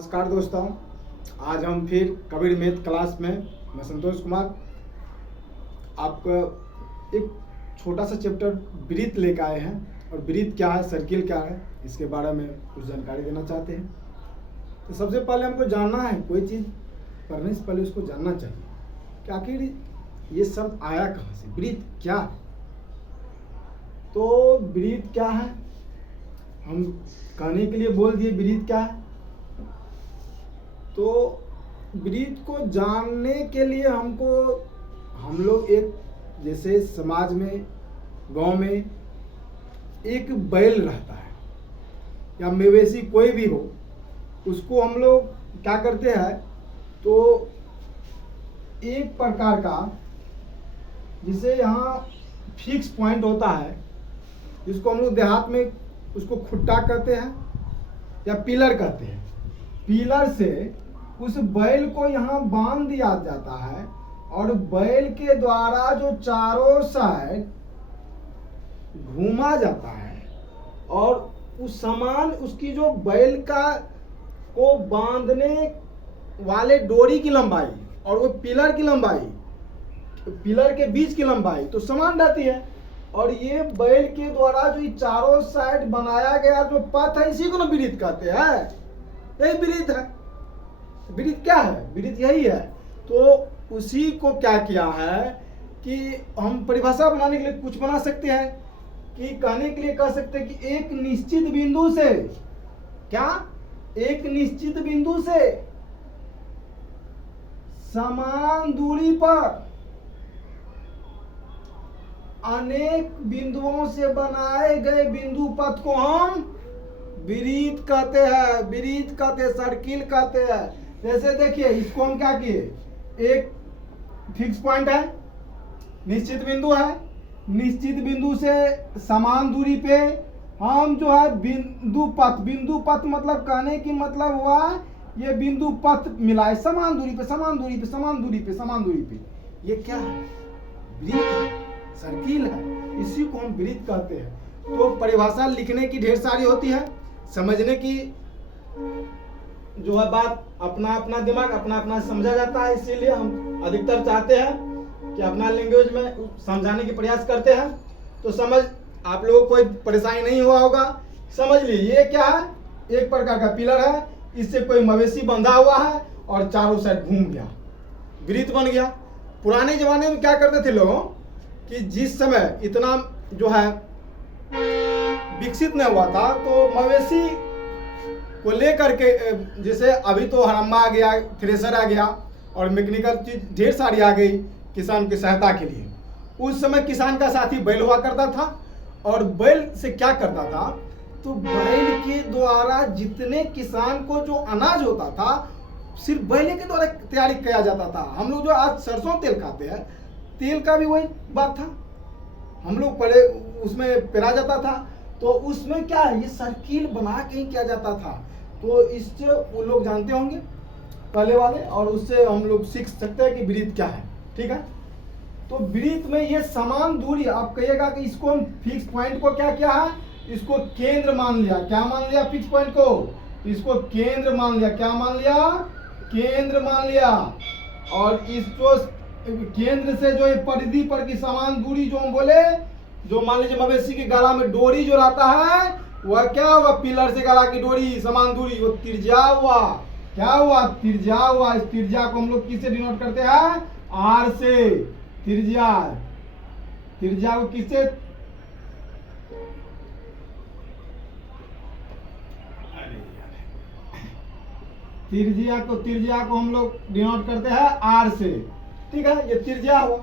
नमस्कार दोस्तों, आज हम फिर कबीर मैथ क्लास में मैं संतोष कुमार आपको एक छोटा सा चैप्टर वृत्त लेकर आए हैं। और वृत्त क्या है, सर्किल क्या है, इसके बारे में कुछ जानकारी देना चाहते हैं। तो सबसे पहले हमको जानना है, कोई चीज़ पढ़ने से पहले उसको जानना चाहिए कि आखिर ये शब्द आया कहाँ से, वृत्त क्या है। तो वृत्त क्या है, हम कहने के लिए बोल दिए वृत्त क्या है। तो वृत्त को जानने के लिए हम लोग एक, जैसे समाज में, गांव में एक बैल रहता है या मवेशी कोई भी हो, उसको हम लोग क्या करते हैं, तो एक प्रकार का जिसे यहाँ फिक्स पॉइंट होता है, जिसको हम लोग देहात में उसको खुट्टा कहते हैं या पिलर कहते हैं। पिलर से उस बैल को यहाँ बांध दिया जाता है और बैल के द्वारा जो चारों साइड घूमा जाता है और उस समान उसकी जो बैल का को बांधने वाले डोरी की लंबाई और वो पिलर की लंबाई, पिलर के बीच की लंबाई तो समान रहती है। और ये बैल के द्वारा जो चारों साइड बनाया गया जो पथ है, इसी को ना वृत्त कहते हैं। यही वृत्त है। वृत्त क्या है, वृत्त यही है। तो उसी को क्या किया है कि हम परिभाषा बनाने के लिए कुछ बना सकते हैं कि कहने के लिए कह सकते हैं कि एक निश्चित बिंदु से, क्या, एक निश्चित बिंदु से समान दूरी पर अनेक बिंदुओं से बनाए गए बिंदु पथ को हम वृत्त कहते हैं। वृत्त कहते हैं, सर्किल कहते हैं। जैसे देखिए, इसको हम क्या किए, एक फिक्स पॉइंट है, निश्चित बिंदु है, निश्चित बिंदु से समान दूरी पे हम जो है बिंदु पथ मतलब कहने की मतलब हुआ ये बिंदु पथ मिलाए समान दूरी पे, समान दूरी पे, समान दूरी पे, समान दूरी पे। ये क्या है, वृत्त, सर्किल है। इसी को हम वृत्त कहते हैं। तो परिभाषा लिखने की ढेर सारी होती है, समझने की जो है बात अपना अपना दिमाग अपना अपना समझा जाता है। इसीलिए हम अधिकतर चाहते हैं कि अपना लैंग्वेज में समझाने की प्रयास करते हैं। तो समझ आप लोगों को कोई परेशानी नहीं हुआ होगा। समझ लीजिए, ये क्या है, एक प्रकार का पिलर है, इससे कोई मवेशी बंधा हुआ है और चारों साइड घूम गया, वृत्त बन गया। पुराने जमाने में क्या करते थे लोग कि जिस समय इतना जो है विकसित नहीं हुआ था, तो मवेशी को लेकर के, जैसे अभी तो हड़म्बा आ गया, थ्रेसर आ गया और मैकेनिकल चीज ढेर सारी आ गई किसान की सहायता के लिए। उस समय किसान का साथी बैल हुआ करता था और बैल से क्या करता था, तो बैल के द्वारा जितने किसान को जो अनाज होता था सिर्फ बैल के द्वारा तैयारी किया जाता था। हम लोग जो आज सरसों तेल खाते हैं, तेल का भी वही बात था, हम लोग पहले उसमें पेरा जाता था। तो उसमें क्या है, ये सर्किल बना के ही किया जाता था। तो इससे वो लोग जानते होंगे पहले वाले, और उससे हम लोग सीख सकते हैं कि वृत्त क्या है। ठीक है, तो वृत्त में ये समान दूरी, आप कहिएगा कि इसको हम फिक्स पॉइंट को क्या किया है, इसको केंद्र मान लिया। क्या मान लिया, फिक्स पॉइंट को, इसको केंद्र मान लिया। क्या मान लिया, केंद्र मान लिया। और इसको केंद्र से जो परिधि पर की समान दूरी जो हम बोले, जो मान लीजिए मवेशी के गला में डोरी जो रहता है, वह क्या हुआ, पिलर से गला की डोरी समान दूरी, वो त्रिज्या हुआ। क्या हुआ, त्रिज्या हुआ। इस त्रिज्या को हम लोग किससे डिनोट करते हैं, आर से। त्रिज्या, त्रिज्या को किससे, त्रिज्या को हम लोग डिनोट करते हैं आर से। ठीक है, ये त्रिज्या हुआ।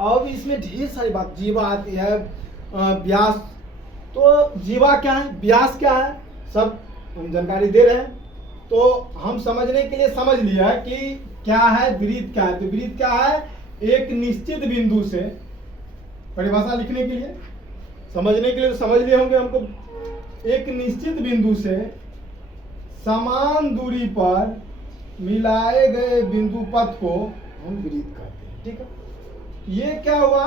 अब इसमें ढेर सारी बात, जीवा आती है, व्यास। तो जीवा क्या है, व्यास क्या है, सब हम जानकारी दे रहे हैं। तो हम समझने के लिए समझ लिया कि क्या है वृत्त, क्या है। तो वृत्त क्या है, एक निश्चित बिंदु से, परिभाषा लिखने के लिए, समझने के लिए तो समझ लिए होंगे हमको, एक निश्चित बिंदु से समान दूरी पर मिलाए गए बिंदु पथ को हम वृत्त कहते हैं। ठीक है, ये क्या हुआ,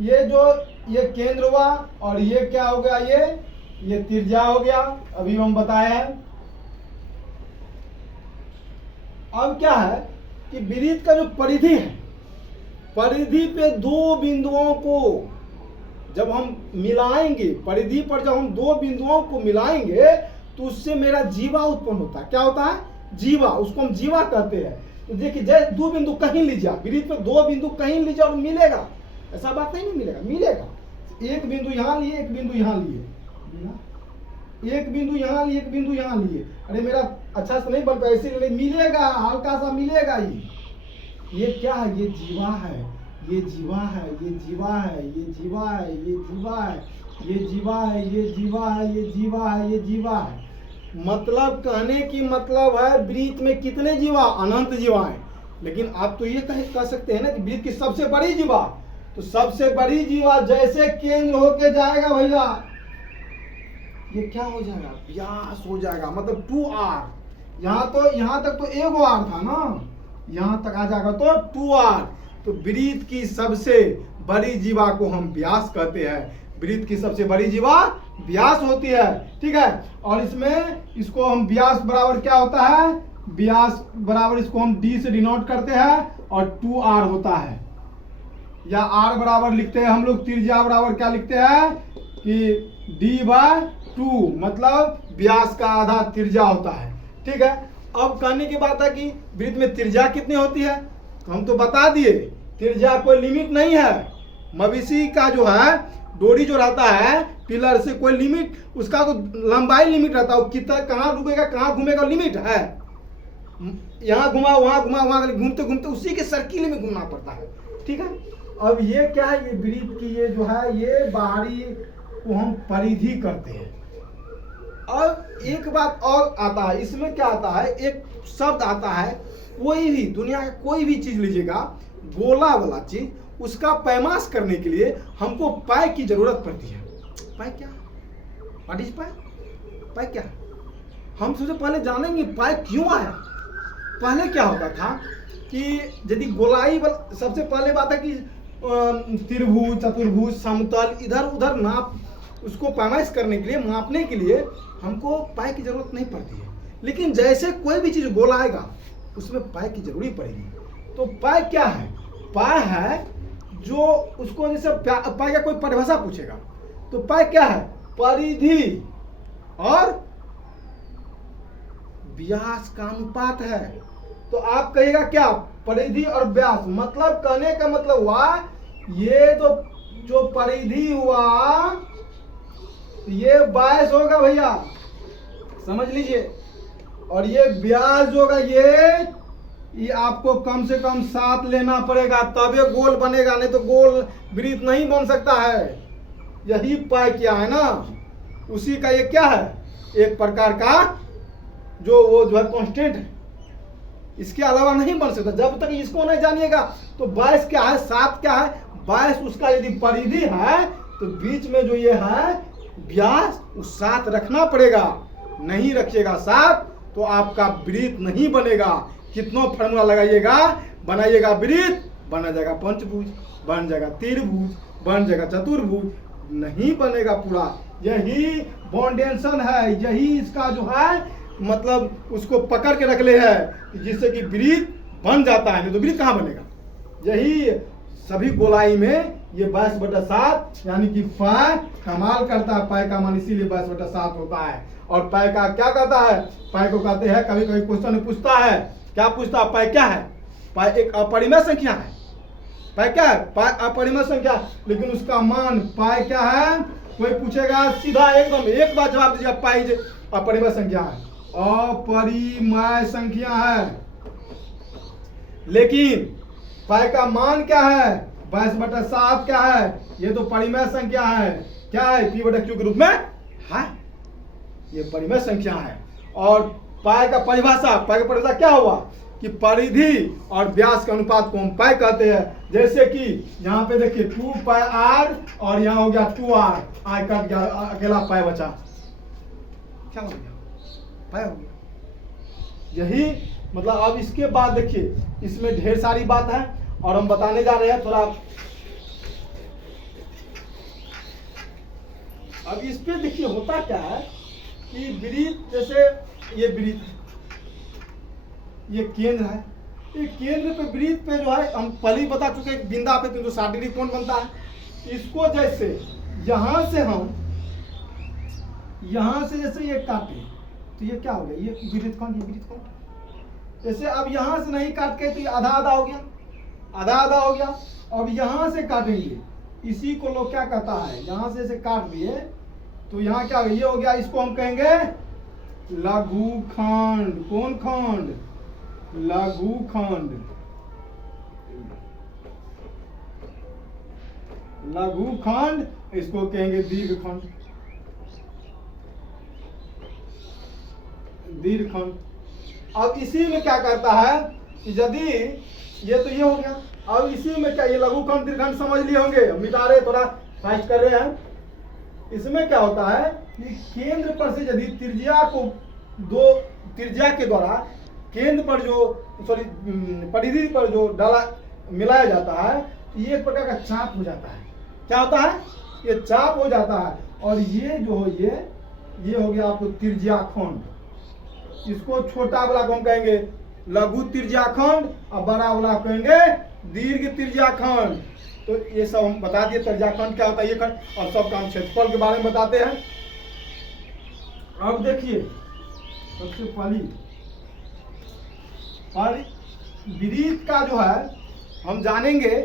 ये केंद्र हुआ, और ये क्या हो गया, ये त्रिज्या हो गया। अभी हम बताए हैं अब क्या है कि वृत्त का जो परिधि है, परिधि पे दो बिंदुओं को जब हम मिलाएंगे, परिधि पर जब हम दो बिंदुओं को मिलाएंगे तो उससे मेरा जीवा उत्पन्न होता है। क्या होता है? जीवा। उसको हम जीवा कहते हैं। तो देखिए, जैसे दो बिंदु कहीं लीजिए, वृत्त पर दो बिंदु कहीं लीजिए और मिलेगा, ऐसा बात नहीं मिलेगा, मिलेगा। एक बिंदु यहाँ लिए, एक बिंदु यहाँ लिए, एक बिंदु यहाँ लिए, एक बिंदु यहाँ लिए, अरे मेरा अच्छा से नहीं बन पाया, इसीलिए मिलेगा, हल्का सा मिलेगा ही। ये क्या है? ये जीवा है, ये जीवा है, ये जीवा है, ये जीवा है, ये जीवा है, ये जीवा है, ये जीवा है, ये जीवा है, ये जीवा है। मतलब कहने की मतलब है वृत्त में कितने जीवा? अनंत जीवाएं। लेकिन आप तो ये कह सकते हैं ना कि वृत्त की सबसे बड़ी जीवा, तो सबसे बड़ी जीवा जैसे केंद्र होके जाएगा भैया, ये क्या हो जाएगा? व्यास हो जाएगा, मतलब 2r। यहाँ तक तो एक r था ना, यहाँ तक आ जाएगा तो 2r। तो वृत्त की सबसे बड़ी जीवा को हम व्यास कहते हैं। वृत्त की सबसे बड़ी जीवा व्यास होती है, ठीक है। और इसमें इसको हम व्यास बराबर क्या होता है? व्यास बराबर इसको हम d से डिनोट करते हैं और 2r होता है। या r बराबर लिखते हैं हम लोग, त्रिज्या बराबर क्या लिखते हैं कि d/2, मतलब व्यास का आधा त्रिज्या होता है, ठीक है। अब कहने की बात है कि वृत्त में त्रिज्या कितनी होती है, तो हम तो बता दिए त्रिज्या कोई लिमिट नहीं है। मवेशी का जो है डोरी जो रहता है पिलर से, कोई लिमिट, उसका तो लंबाई लिमिट रहता है, वो कितना कहाँ रुकेगा कहाँ घूमेगा लिमिट है। यहाँ घुमा वहाँ घुमा वहाँ, घूमते घूमते उसी के सर्किल में घूमना पड़ता है, ठीक है। अब ये क्या है? ये वृत्त की ये जो है ये बाहरी को हम परिधि करते हैं। अब एक बात और आता है, इसमें क्या आता है? एक शब्द आता है, कोई भी दुनिया का कोई भी चीज लीजिएगा, गोला वाला चीज, उसका पैमाश करने के लिए हमको पाई की जरूरत पड़ती है। पाई क्या? What is pi? पाई क्या? हम सबसे पहले जानेंगे पाई क्यों आया। पहले क्या होता था कि यदि गोलाई, सबसे पहले बात है कि त्रिभुज, चतुर्भुज, समतल, इधर उधर नाप, उसको पैमाइश करने के लिए, मापने के लिए हमको पाई की जरूरत नहीं पड़ती है। लेकिन जैसे कोई भी चीज गोला आएगा उसमें पाई की जरूरी पड़ेगी। तो पाई क्या है? पाई है जो उसको, जैसे पाई का कोई परिभाषा पूछेगा तो पाई क्या है? परिधि और व्यास का अनुपात है। तो आप कहिएगा क्या? परिधि और व्यास। मतलब कहने का मतलब हुआ, ये तो जो परिधि हुआ ये 22 होगा भैया, समझ लीजिए। और ये व्यास जो होगा ये आपको कम से कम 7 लेना पड़ेगा, तब ये गोल बनेगा, नहीं तो गोल वृत्त नहीं बन सकता है। यही पाई क्या है ना, उसी का ये क्या है? एक प्रकार का जो वो जो है कांस्टेंट है, इसके अलावा नहीं बन सकता। जब तक इसको नहीं जानिएगा तो 22 क्या है, 7 क्या है? 22 उसका यदि परिधि है तो बीच में जो ये है व्यास, उस 7 रखना पड़ेगा। नहीं रखिएगा 7 तो आपका वृत्त नहीं बनेगा। कितना फॉर्मूला लगाइएगा, बनाइएगा वृत्त, बना जाएगा पंचभुज, बन जाएगा त्रिभुज, बन जाएगा चतुर्भुज, नहीं बनेगा पूरा। यही बाउंडेशन है, यही इसका जो है मतलब उसको पकड़ के रख ले है, जिससे कि वृत्त बन जाता है, नहीं तो वृत्त कहाँ बनेगा। यही सभी गोलाई में ये 22/7 यानी कि पाई कमाल करता है। पाई का मान इसीलिए 22/7 होता है। और पाई का क्या कहता है? पाई को कहते हैं, कभी कभी क्वेश्चन पूछता है, क्या पूछता है? पाई क्या है? पाई एक अपरिमेय संख्या है। पाई क्या है? पाई अपरिमेय संख्या। लेकिन उसका मान पाई क्या है? कोई पूछेगा सीधा एकदम एक बार जवाब दीजिएगा, पाई अपरिमेय संख्या है, अपरिमेय संख्या है। लेकिन पाई का मान क्या है? 22/7 क्या है? ये तो परिमेय संख्या है। क्या है? P/Q के रूप में है, ये परिमेय संख्या है। और पाई का परिभाषा, पाई का परिभाषा क्या हुआ कि परिधि और व्यास के अनुपात को हम पाई कहते हैं। जैसे कि यहाँ पे देखिए 2πr और यहाँ हो गया 2r, आई कट गया, अकेला पाई बचा, क्या हो गया? पाई हो गया। यही मतलब। अब इसके बाद देखिए इसमें ढेर सारी बात है और हम बताने जा रहे हैं थोड़ा। अब इस पे देखिए होता क्या है कि वृत्त, जैसे ये वृत्त, ये केंद्र है। ये केंद्र पे वृत्त पे जो है हम पहले ही बता चुके हैं, बिंदा पे 360 डिग्री कोण बनता है। इसको जैसे यहां से हम यहां से जैसे ये काटे तो ये क्या हो गया, ये वृत्त कोण, ये वृत्त कोण। जैसे अब यहां से नहीं काट के तो ये आधा आधा हो गया, आधा आधा हो गया। अब यहां से काटेंगे, इसी को लोग क्या कहता है, यहां से ऐसे काट दिए तो यहाँ क्या हो गया, ये हो गया। इसको हम कहेंगे लघुखंड। कौन खंड? लघुखंड। लघुखंड, इसको कहेंगे दीर्घखंड। दीर्घखंड। अब इसी में क्या करता है कि यदि ये तो ये हो गया, अब इसी में क्या, ये लघुखंड दीर्घखंड समझ लिए होंगे, मिटा रहे, थोड़ा फास्ट कर रहे हैं। इसमें क्या होता है कि केंद्र पर से यदि त्रिज्या को दो त्रिज्या के द्वारा केंद्र पर जो परिधि पर जो डाला मिलाया जाता है, ये एक प्रकार का चाप हो जाता है। क्या होता है? ये चाप हो जाता है। और ये जो हो ये हो गया आपको त्रिज्याखंड। इसको छोटा वाला को हम कहेंगे लघु त्रिज्याखंड और बड़ा वाला कहेंगे दीर्घ त्रिज्याखंड। तो ये सब हम बता दिए त्रिज्याखंड क्या होता है, ये खंड, और सब काम क्षेत्रफल के बारे में बताते हैं। अब देखिए सबसे पहली वृत्त का जो है हम जानेंगे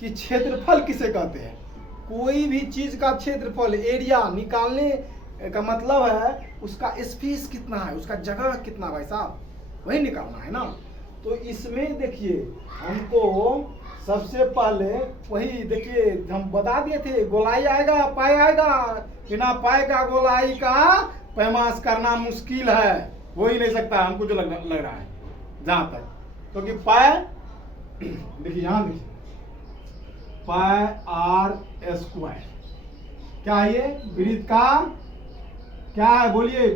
कि क्षेत्रफल किसे कहते हैं। कोई भी चीज का क्षेत्रफल, एरिया निकालने का मतलब है उसका स्पेस कितना है, उसका जगह कितना, भाई साहब वही निकालना है ना। तो इसमें देखिए हमको सबसे पहले वही देखिए हम बता दिए थे, गोलाई आएगा पाए आएगा, बिना पाए का गोलाई का पैमाश करना मुश्किल है, हो ही नहीं सकता हमको जो लग रहा है जहां तक। क्योंकि पाए देखिए यहां देखिए पाए आर स्क्वायर क्या है, ये वृत्त का क्या है बोलिए।